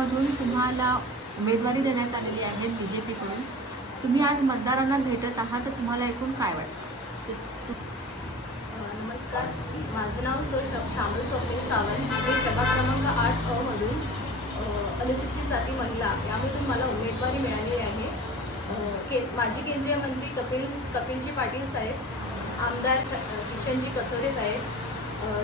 मधून तुम्हाला उमेदवारी देण्यात आलेली आहे BJP कडून। तुम्ही आज मतदारांना भेटत आहात, तर तुम्हाला ऐकून काय वाटतं? नमस्कार, माझं नाव श्यामल स्वप्नील सावंत। मी प्रभाग क्रमांक 8 अ मधून अनुसूचित जाती महिला यामधून मला उमेदवारी मिळाली आहे। माजी केंद्रीय मंत्री कपिलजी पाटील साहेब, आमदार किशनजी कथोरे साहेब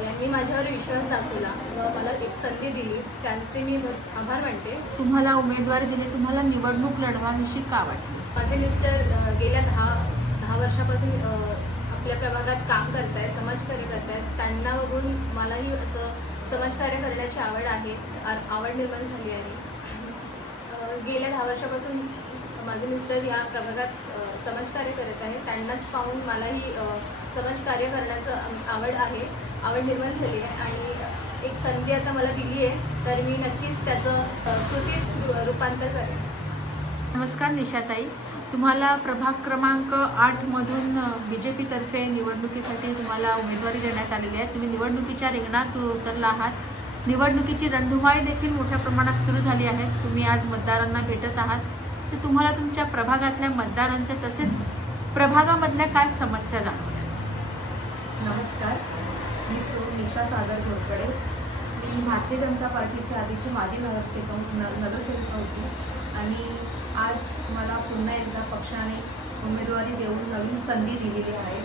यांनी माझ्यावर विश्वास दाखवला व मला एक संधी दिली, त्यांचे मी आभार मानते। तुम्हाला उमेदवारी दिली, तुम्हाला निवडणूक लढवाविषयी का वाटली? माझे मिस्टर गेल्या 10 वर्षापासून आपल्या प्रभागात काम करत आहेत, समाजकार्य करत आहेत। त्यांना बघून मलाही असं समाजकार्य करण्याची आवड निर्माण झाली आहे। गेल्या 10 वर्षापासून माझे मिस्टर या प्रभागात समाजकार्य करत आहेत, त्यांनाच पाहून मलाही समाजकार्य करण्याचं आवड निर्माण झाली आहे आणि एक संधी आता मला दिली आहे, तर मी नक्कीच त्याचं कृतीत रूपांतर करेन। नमस्कार निशाताई, तुम्हाला प्रभाग क्रमांक 8 मधून BJP तर्फे निवडणुकीसाठी तुम्हाला उमेदवारी देण्यात आलेली आहे। तुम्ही निवडणुकीच्या रिंगणात उतरला आहात। निवडणुकीची रणधुमाळी देखील मोठ्या प्रमाणात सुरू झाली आहे। तुम्ही आज मतदारांना भेटत आहात, तर तुम्हाला तुमच्या प्रभागातल्या मतदारांचे तसेच प्रभागामधल्या काय समस्या जाणवल्या? नमस्कार, मी निशा सागर घोरपडे। मी भारतीय जनता पार्टीची आधीची माजी नगरसेविका होती आणि आज मला पुन्हा एकदा पक्षाने उमेदवारी देऊन नवीन संधी दिलेली आहे।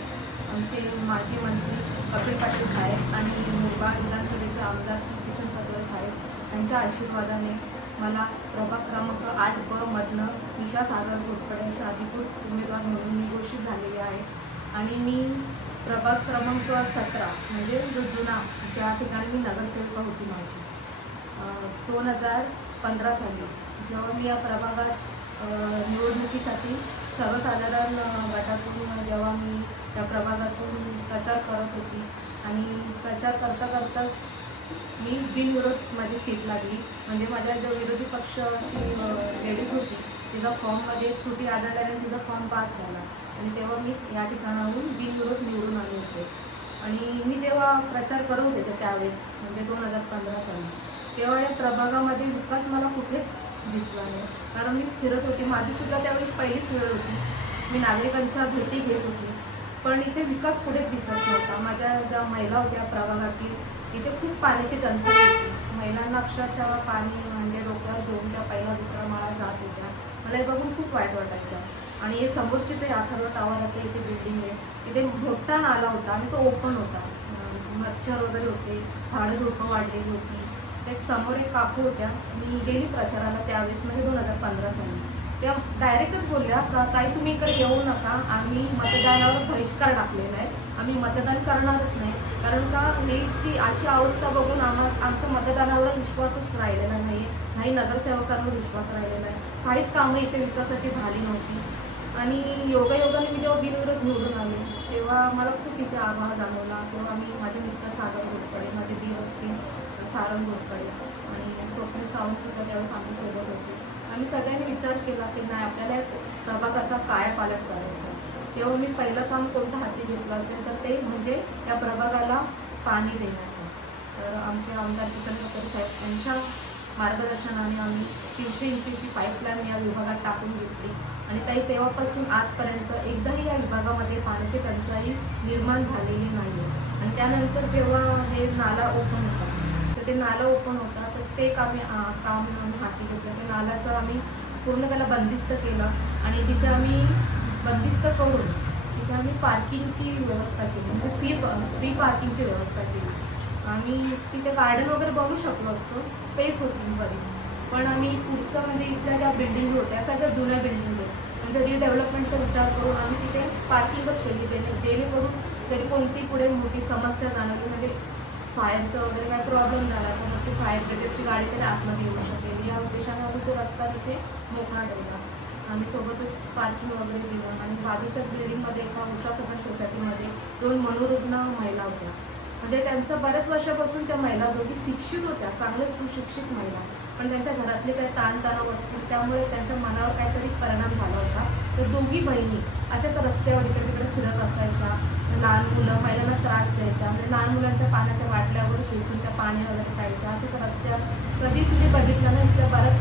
आमचे माजी मंत्री कपिल पाटील साहेब आणि मुरबाड विधानसभेचे आमदार श्री किशन कथोरे साहेब यांच्या आशीर्वादाने मला प्रभाग क्रमांक 8 ब मधनं निशा सागर घोरपडे अशी अधिकृत उमेदवार म्हणून मी घोषित झालेली आहे। आणि मी प्रभाग क्रमांक 17 म्हणजे जो जुना, ज्या ठिकाणी मी नगरसेविका होती माझी, 2015 साली जेव्हा मी या प्रभागात निवडणुकीसाठी सर्वसाधारण गटातून जेव्हा मी त्या प्रभागातून प्रचार करत होती आणि प्रचार करता करता मी बिनविरोध माझी सीट लागली। म्हणजे माझ्या जो विरोधी पक्षाची लेडीज होती तिचा फॉर्ममध्ये त्रुटी आढळल्याने तिचा फॉर्म पास झाला आणि तेव्हा मी या ठिकाणाहून बिनविरोध निवडून आले होते। आणि मी जेव्हा प्रचार करत होते त्यावेळेस म्हणजे 2015 साली, तेव्हा या प्रभागामध्ये विकास मला कुठेच दिसला नाही। कारण मी फिरत होती, माझीसुद्धा त्यावेळेस पहिलीच वेळ होती, मी नागरिकांच्या भेटी घेत होती, पण इथे विकास कुठेच दिसत नव्हता। माझ्या ज्या महिला होत्या प्रभागातील, इथे खूप पाण्याची टंचाई होती। महिलांना अक्षरशः पाणी म्हणजे डोक्यावर घेऊन त्या पहिला दुसरा माळा जात होत्या। मला हे बघून खूप वाईट वाटायचं। आणि हे समोरचे जे अथर्व टावर आहे, इथे बिल्डिंग आहे, इथे मोठा नाला होता आणि तो ओपन होता, मच्छर वगैरे होते, झाडं झुडपं वाढलेली होती। एक समोर एक काकू होत्या, मी गेली प्रचाराला त्यावेळेस म्हणजे 2015 साली, त्या डायरेक्टच बोलल्या का ताई तुम्ही इकडे येऊ नका, आम्ही मतदानावर बहिष्कार टाकलेला आहे, आम्ही मतदान करणारच नाही। कारण का ती अशी अवस्था बघून आमचा मतदानावर विश्वासच राहिलेला नाही नगरसेवकांवर विश्वास राहिलेला आहे, काहीच कामं इथे विकासाची झाली नव्हती। आणि योगायोगाने मी जेव्हा बिनविरोध निवडून आले तेव्हा मला खूप इथे आभार जाणवला। तेव्हा मी माझे मिस्टर सागर घोरपडे, माझे दीर असतील सारंग घोरपडे आणि स्वप्नील सावंतसुद्धा त्यावेळेस आमच्यासोबत होते। आम्ही सगळ्यांनी विचार केला की नाही, आपल्याला प्रभागाचा कायापालट करायचा। तेव्हा मी पहिलं काम कोणतं हाती घेतलं असेल तर ते म्हणजे या प्रभागाला पाणी देण्याचं। तर आमचे आमदार किशन कथोरे साहेब यांच्या मार्गदर्शनाने आम्ही 300 इंचीची पाईपलाईन या विभागात टाकून घेतली आणि ताई तेव्हापासून आजपर्यंत एकदाही या विभागामध्ये पाण्याची टंचाई निर्माण झालेली नाही। आणि त्यानंतर जेव्हा हे नाला ओपन होता, तर ते नाला ओपन होता तर ते काम आम्ही हाती घेतलं। ते नाल्याचं आम्ही पूर्ण त्याला बंदिस्त केलं आणि तिथे आम्ही बंदिस्त करून तिथे आम्ही पार्किंगची व्यवस्था केली, म्हणजे फ्री पार्किंगची व्यवस्था केली। आणि तिथे गार्डन वगैरे बघू शकलो असतो, स्पेस होती बरीच, पण आम्ही पुढचं म्हणजे इथल्या ज्या बिल्डिंग होत्या सगळ्या जुन्या बिल्डिंग आहेत, म्हणजे रिडेव्हलपमेंटचा विचार करून आम्ही तिथे पार्किंगच केली, जेणेकरून जरी कोणती पुढे मोठी समस्या जाणवली, म्हणजे फायरचं वगैरे काय प्रॉब्लेम झाला तर मग ती फायर ब्रिगेडची गाडी तरी आतमध्ये येऊ शकेल, या उद्देशाने आम्ही तो रस्ता तिथे मोकळा ठेवला आणि सोबतच पार्किंग वगैरे दिलं। आणि बाजूच्या बिल्डिंगमध्ये एका उषा सदन सोसायटीमध्ये 2 मनोरुग्ण महिला होत्या, म्हणजे त्यांचं बऱ्याच वर्षापासून त्या महिला दोघी शिक्षित होत्या, चांगले सुशिक्षित महिला, पण त्यांच्या घरातले काही ताणतणाव असतील त्यामुळे त्यांच्या मनावर काहीतरी परिणाम झाला होता। तर दोघी बहिणी अशाच रस्त्यावर इकडे तिकडे फिरत असायच्या, लहान मुलं महिलांना त्रास द्यायच्या, म्हणजे लहान मुलांच्या पाण्याच्या बाटल्यावर खेचून त्या पाणी वगैरे प्यायच्या, असे तर रस्त्यावर कधी तुम्ही बघितलं ना, इथल्या बऱ्याच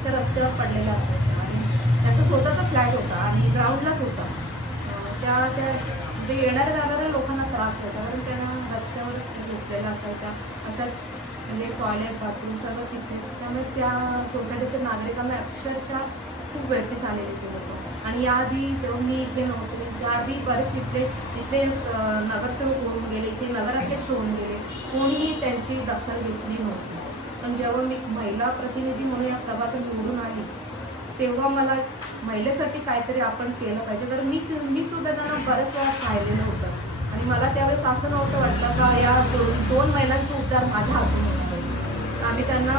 अशा रस्त्यावर पडलेल्या असायच्या आणि त्यांचा स्वतःचा फ्लॅट होता आणि ग्राउंडलाच होता. त्या म्हणजे येणाऱ्या जाणाऱ्या लोकांना त्रास व्हायचा कारण त्यांना रस्त्यावरच ते झोपलेल्या असायच्या. अशाच म्हणजे टॉयलेट बाथरूम सगळं तिथेच. त्यामुळे त्या सोसायटीच्या नागरिकांना अक्षरशः खूप वेळतीस आलेले ते लोक. आणि याआधी जेव्हा मी इथे नव्हते त्याआधी बरेच इथले नगरसेवक होऊन गेले, इथे नगराध्यक्ष होऊन गेले, कोणीही त्यांची दखल घेतली नव्हती. पण जेव्हा मी महिला प्रतिनिधी म्हणून या प्रभागात निवडून आली तेव्हा मला महिलेसाठी काहीतरी आपण केलं पाहिजे. कारण मी सुद्धा त्यांना बऱ्याच वेळा पाहिलेलं होतं आणि मला त्यावेळेस असं नव्हतं वाटलं का या दोन महिलांचे उद्धार माझ्या हातून होत पाहिजे. आम्ही त्यांना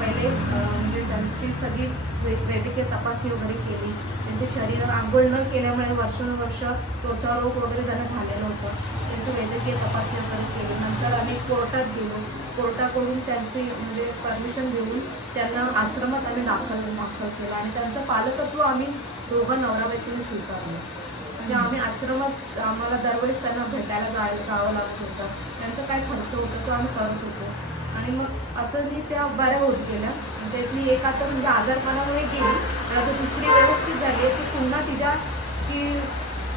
पहिले म्हणजे त्यांची सगळी वैद्यकीय तपासणी वगैरे केली. त्यांचे शरीर आंघोळ न केल्यामुळे वर्षानुवर्ष त्वचारोग वगैरे त्यांना झालेलं होतं. त्यांची वैद्यकीय तपासणी वगैरे केली. नंतर आम्ही कोर्टात गेलो. कोर्टाकडून त्यांची म्हणजे परमिशन घेऊन त्यांना आश्रमात आम्ही दाखल केलं आणि त्यांचं पालकत्व आम्ही दोघं नवरा बायकोने स्वीकारलं. म्हणजे आम्ही आश्रमात आम्हाला दरवेळेस त्यांना भेटायला जावं लागत होतं. त्यांचा काय खर्च होता तो आम्ही करत होतो. आणि मग असं मी त्या बऱ्या होत गेल्या. त्यातली एक आता म्हणजे आजारपणामुळे गेली आणि आता दुसरी व्यवस्थित झाली आहे की पुन्हा तिच्या जी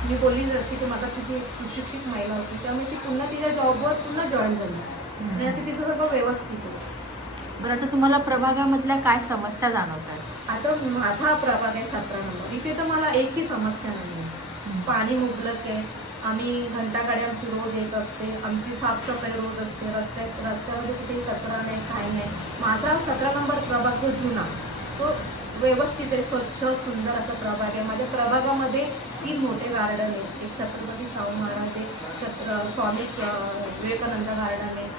मी बोलली जशी की मगाशी जी एक सुशिक्षित महिला होती त्यामुळे ती पुन्हा तिच्या जॉबवर पुन्हा जॉईन झाली आणि आता तिचं सगळं व्यवस्थित आहे. बरं, आता तुम्हाला प्रभागामधल्या काय समस्या जाणवतात? आता माझा प्रभाग आहे 17 नंबर. इथे तर मला एकही समस्या नाही आहे. पाणी मुबलक आहे. आम्ही घंटागाडी आमची रोज येत असते. आमची साफसफाई रोज असते. रस्त्यामध्ये कुठेही कचरा नाही, काही नाही. माझा 17 नंबर प्रभाग जो जुना तो व्यवस्थित आहे, स्वच्छ सुंदर असा प्रभाग आहे. माझ्या प्रभागामध्ये 3 मोठे गार्डन आहे. एक छत्रपती शाहू महाराज आहे, स्वामी विवेकानंद गार्डन आहे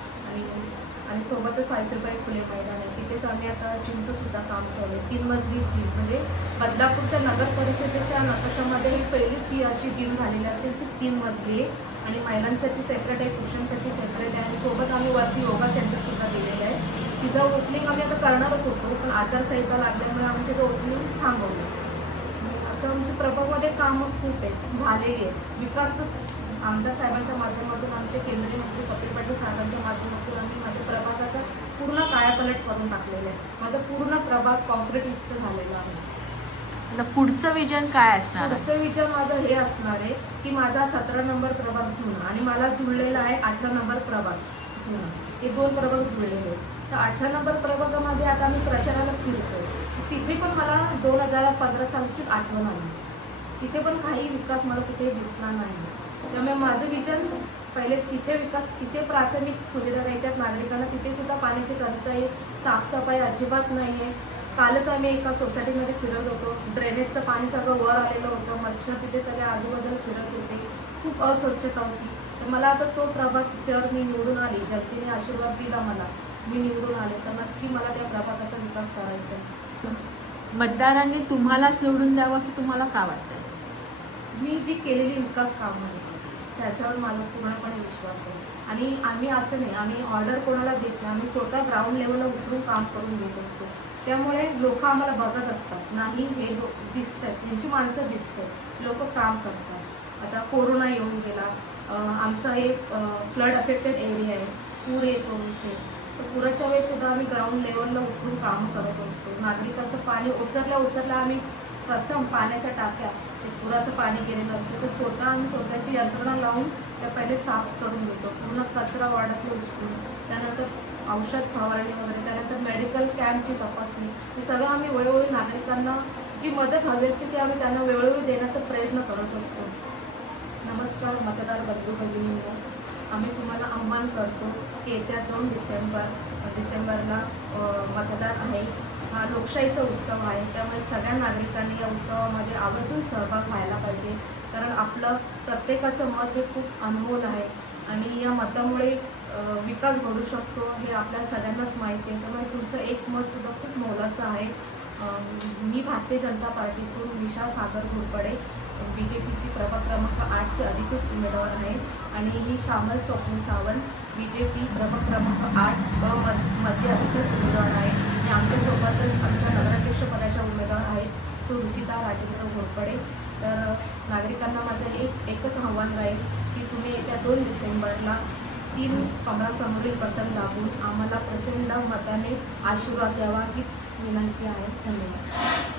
आणि सोबतच सावित्रीबाई फुले मैदान आहे. तिथेच आम्ही आता जिमचं सुद्धा काम चालू आहे. 3 मजली जिम म्हणजे बदलापूरच्या नगर परिषदेच्या नकाशामध्ये ही पहिलीच ही अशी जिम झालेली असेल जी 3 मजली आहे आणि महिलांसाठी सेपरेट आहे, पुरुषांसाठी सेपरेट आहे. आणि सोबत आम्ही वरती योगा सेंटर सुद्धा दिलेलं आहे. तिचं ओपनिंग आम्ही आता करणारच होतो पण आचारसंहिता लागल्यामुळे आम्ही तिचं ओपनिंग थांबवलं. असं आमच्या प्रभागामध्ये कामं खूप आहेत, झालेली आहे. विकासच आमदार साहेबांच्या माध्यमातून आमचे केंद्रीय मंत्री कपिल पाटील साहेबांच्या माध्यमातून आम्ही माझ्या प्रभागाचा पूर्ण कायापालट करून टाकलेला आहे. माझा पूर्ण प्रभाग कॉन्क्रीटयुक्त झालेला आहे. पुढचं विजन काय असणार? पुढचं विजन माझं हे असणार आहे की माझा 17 नंबर प्रभाग जुना आणि मला जुळलेला आहे 18 नंबर प्रभाग जुना. हे 2 प्रभाग जुळलेले आहेत. तर 18 नंबर प्रभागामध्ये आता आम्ही प्रचाराला फिरतोय. तिथे पण मला 2015 सालचीच आठवण आली. तिथे पण काही विकास मला कुठेही दिसला नाही. त्यामुळे माझं विजन पहिले तिथे विकास, तिथे प्राथमिक सुविधा द्यायच्यात नागरिकांना. तिथे सुद्धा पाण्याची टंचाई, साफसफाई अजिबात नाही आहे. कालच आम्ही एका सोसायटीमध्ये फिरत होतो. ड्रेनेजचं पाणी सगळं वर आलेलं होतं. मच्छर तिथे सगळे आजूबाजूला फिरत होते. खूप अस्वच्छता होती. तर मला आता तो प्रभाग जर मी निवडून आली, जनतेने आशीर्वाद दिला मला, मी निवडून आले तर नक्की मला त्या प्रभागाचा विकास करायचा आहे. मतदारांनी तुम्हालाच निवडून द्यावं असं तुम्हाला का वाटतं? मी जी केलेली विकास कामं आहे त्याच्यावर मला पूर्णपणे विश्वास आहे. आणि आम्ही असं नाही, आम्ही ऑर्डर कोणाला देत नाही. आम्ही स्वतः ग्राउंड लेवलला उतरून काम करून घेत असतो. त्यामुळे लोक आम्हाला बघत असतात, नाही हे दिसत आहेत, ह्यांची माणसं दिसत आहेत, लोक काम करतात. आता कोरोना येऊन गेला, आमचा एक फ्लड अफेक्टेड एरिया आहे, पूर येतो इथे. तर पुराच्या वेळेस सुद्धा आम्ही ग्राउंड लेवलला उतरून काम करत असतो. नागरिकांचं पाणी ओसरल्या आम्ही प्रथम पाण्याच्या टाक्या ते पुराचं पाणी गेलेलं असतं तर स्वतः आम्ही स्वतःची यंत्रणा लावून त्या पहिले साफ करून घेतो. पूर्ण कचरा वाड्यातलं उचलून, त्यानंतर औषध फवारणी वगैरे, त्यानंतर मेडिकल कॅम्पची तपासणी, हे सगळं आम्ही वेळोवेळी नागरिकांना जी मदत हवी असते ती आम्ही त्यांना वेळोवेळी देण्याचा प्रयत्न करत असतो. नमस्कार मतदार बंधू भगिनींनो, आम्ही तुम्हाला आव्हान करतो की येत्या 2 डिसेंबरला मतदान आहे. हा लोकशाहीचा उत्सव आहे. त्यामुळे सगळ्या नागरिकांनी या उत्सवामध्ये आवर्जून सहभाग व्हायला पाहिजे. कारण आपलं प्रत्येकाचं मत हे खूप अनमोल आहे आणि या मतामुळे विकास घडू शकतो हे आपल्या सगळ्यांनाच माहिती आहे. त्यामुळे तुमचं एक मतसुद्धा खूप मोलाचं आहे. मी भारतीय जनता पार्टीतून निशा सागर घोरपडे BJPची प्रभाग क्रमांक 8चे अधिकृत उमेदवार आहे आणि ही श्यामल स्वप्नील सावंत BJP प्रभाग क्रमांक 8 मध्ये अधिकृत उमेदवार आहे आणि आमच्यासोबतच आमच्या नगराध्यक्षपदाच्या उमेदवार आहेत सुरुचिता राजेंद्र घोरपडे. तर नागरिकांना माझं एकच आव्हान राहील की तुम्ही येत्या 2 डिसेंबरला 3 कमळासमोरील बटन दाबून आम्हाला प्रचंड मताने आशीर्वाद द्यावा हीच विनंती आहे. धन्यवाद.